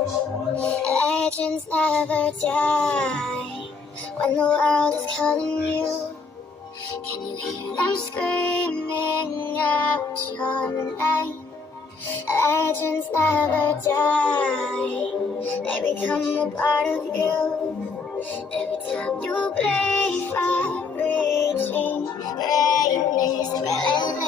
Legends never die when the world is calling you. Can you hear them screaming out your name? Legends never die, they become a part of you. Every time you play, far reaching greatness, relentless.